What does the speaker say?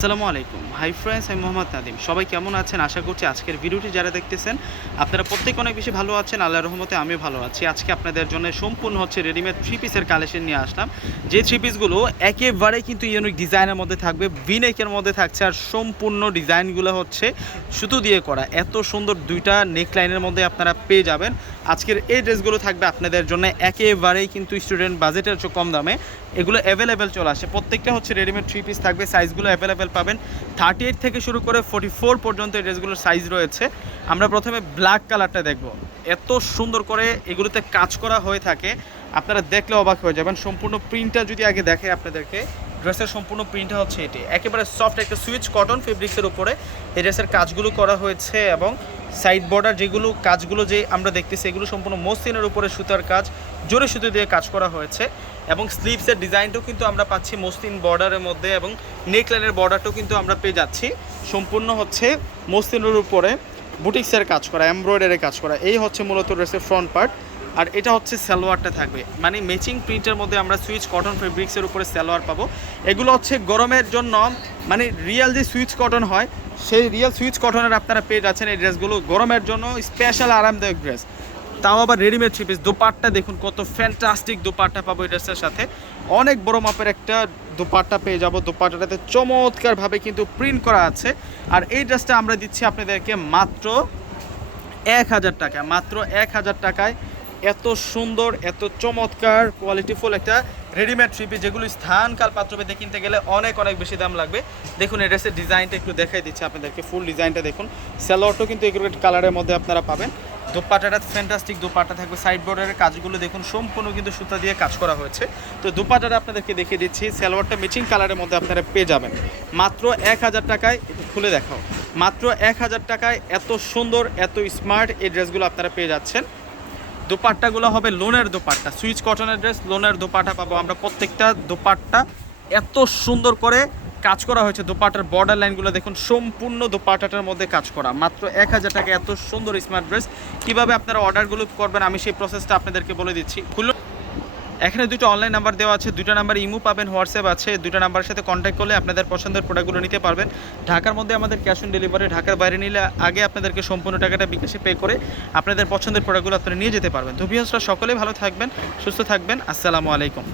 আসসালামু আলাইকুম। Hi friends আমি মোহাম্মদ নাদিম সবাই কেমন আছেন? আশা করছি আজকের ভিডিওটি যারা দেখতেছেন, আপনারা প্রত্যেক অনেক বেশি ভালো আছেন। আল্লাহ রহমতে আমিও ভালো আছি। আজকে আপনাদের জন্য সম্পূর্ণ হচ্ছে রেডিমেড থ্রি পিসের কালেকশন নিয়ে আসলাম। যে থ্রি পিসগুলো একেবারে কিন্তু ইউনিক ডিজাইনের মধ্যে থাকবে ভিনেকের মধ্যে থাকছে আর সম্পূর্ণ ডিজাইনগুলো হচ্ছে সুতো দিয়ে করা। এত সুন্দর দুইটা নেক লাইনের মধ্যে আপনারা পেয়ে যাবেন। আজকের এই ড্রেসগুলো থাকবে আপনাদের জন্য একেবারেই কিন্তু স্টুডেন্ট বাজেটের চেয়ে কম দামে। এগুলো অ্যাভেলেবেল চলে আসে। প্রত্যেকটা হচ্ছে রেডিমেড থ্রি পিস থাকবে। সাইজগুলো অ্যাভেলেবেল পাবেন। থার্টি এইট থেকে শুরু করে ফোর্টি ফোর পর্যন্ত এই ড্রেসগুলোর সাইজ রয়েছে। আমরা প্রথমে ব্ল্যাক কালারটা দেখব। এত সুন্দর করে এগুলোতে কাজ করা হয়ে থাকে। আপনারা দেখলে অবাক হয়ে যাবেন। সম্পূর্ণ প্রিন্টটা যদি আগে দেখে আপনাদেরকে ড্রেসের সম্পূর্ণ প্রিন্টটা হচ্ছে এটি। একেবারে সফট একটা সুইচ কটন ফেব্রিক্সের উপরে এই ড্রেসের কাজগুলো করা হয়েছে এবং সাইড বর্ডার যেগুলো কাজগুলো যে আমরা দেখতেছি, এগুলো সম্পূর্ণ মসলিনের উপরে সুতার কাজ, জোরে সুতো দিয়ে কাজ করা হয়েছে এবং স্লিভসের ডিজাইনটাও কিন্তু আমরা পাচ্ছি মসলিন বর্ডারের মধ্যে এবং নেকলাইনের বর্ডারটাও কিন্তু আমরা পেয়ে যাচ্ছি। সম্পূর্ণ হচ্ছে মসলিনের উপরে বুটিক্সের কাজ করা এমব্রয়ডারির কাজ করা। এই হচ্ছে মূলত ড্রেসের ফ্রন্ট পার্ট আর এটা হচ্ছে সালোয়ারটা থাকবে। মানে ম্যাচিং প্রিন্টের মধ্যে আমরা সুইচ কটন ফেব্রিক্সের উপরে সালোয়ার পাবো। এগুলো হচ্ছে গরমের জন্য মানে রিয়েল যে সুইচ কটন হয়, সেই রিয়েল সুইচ কটনের আপনারা পেয়ে যাচ্ছেন এই ড্রেসগুলো গরমের জন্য স্পেশাল আরামদায়ক ড্রেস তাও আবার রেডিমেড থ্রি পিস দোপাট্টা দেখুন, কত ফ্যান্টাস্টিক দোপাট্টা পাবো এই ড্রেসের সাথে। অনেক বড় মাপের একটা দোপাট্টা পেয়ে যাব। দোপাট্টাটাতে চমৎকারভাবে কিন্তু প্রিন্ট করা আছে। আর এই ড্রেসটা আমরা দিচ্ছি আপনাদেরকে মাত্র এক হাজার টাকা মাত্র এক হাজার টাকায় এত সুন্দর, এত চমৎকার কোয়ালিটিফুল একটা রেডিমেড থ্রি পিস যেগুলো স্থান কাল পাত্রপেতে কিনতে গেলে অনেক অনেক বেশি দাম লাগবে। দেখুন এই ড্রেসের ডিজাইনটা একটু দেখাই দিচ্ছি আপনাদেরকে ফুল ডিজাইনটা দেখুন। স্যালোয়ারটাও কিন্তু এগুলো কালারের মধ্যে আপনারা পাবেন। দোপাটাটা ফ্যান্টাস্টিক দোপাটা থাকবে সাইড বর্ডারের কাজগুলো দেখুন, সম্পূর্ণ কিন্তু সুতা দিয়ে কাজ করা হয়েছে। তো দোপাটাটা আপনাদেরকে দেখিয়ে দিচ্ছি সালোয়ারটা ম্যাচিং কালারের মধ্যে আপনারা পেয়ে যাবেন। মাত্র এক হাজার টাকায়, খুলে দেখাও। মাত্র এক হাজার টাকায় এত সুন্দর, এত স্মার্ট এই ড্রেসগুলো আপনারা পেয়ে যাচ্ছেন। দোপাট্টাগুলো হবে লোনের দোপাট্টা। সুইচ কটনের ড্রেস, লোনের দোপাট্টা পাবো আমরা প্রত্যেকটা দোপাট্টা। এত সুন্দর করে কাজ করা হয়েছে দোপাটার বর্ডার লাইনগুলো দেখুন, সম্পূর্ণ দোপাটাটার মধ্যে কাজ করা। মাত্র এক হাজার টাকা এত সুন্দর স্মার্ট ড্রেস কীভাবে আপনারা অর্ডারগুলো করবেন, আমি সেই প্রসেসটা আপনাদেরকে বলে দিচ্ছি। খুলুন। এখানে দুটো অনলাইন নাম্বার দেওয়া আছে, দুটো নাম্বার ইমো পাবেন, হোয়াটসঅ্যাপ আছে, দুটো নাম্বারের সাথে কন্ট্যাক্ট করলে আপনাদের পছন্দের প্রোডাক্টগুলো নিতে পারবেন। ঢাকার মধ্যে আমাদের ক্যাশ অন ডেলিভারি ঢাকার বাইরে নিলে আগে আপনাদেরকে সম্পূর্ণ টাকাটা বিকাশে পে করে আপনাদের পছন্দের প্রোডাক্টগুলো আপনারা নিয়ে যেতে পারবেন। তো সকলে ভালো থাকবেন, সুস্থ থাকবেন, আসসালামু আলাইকুম।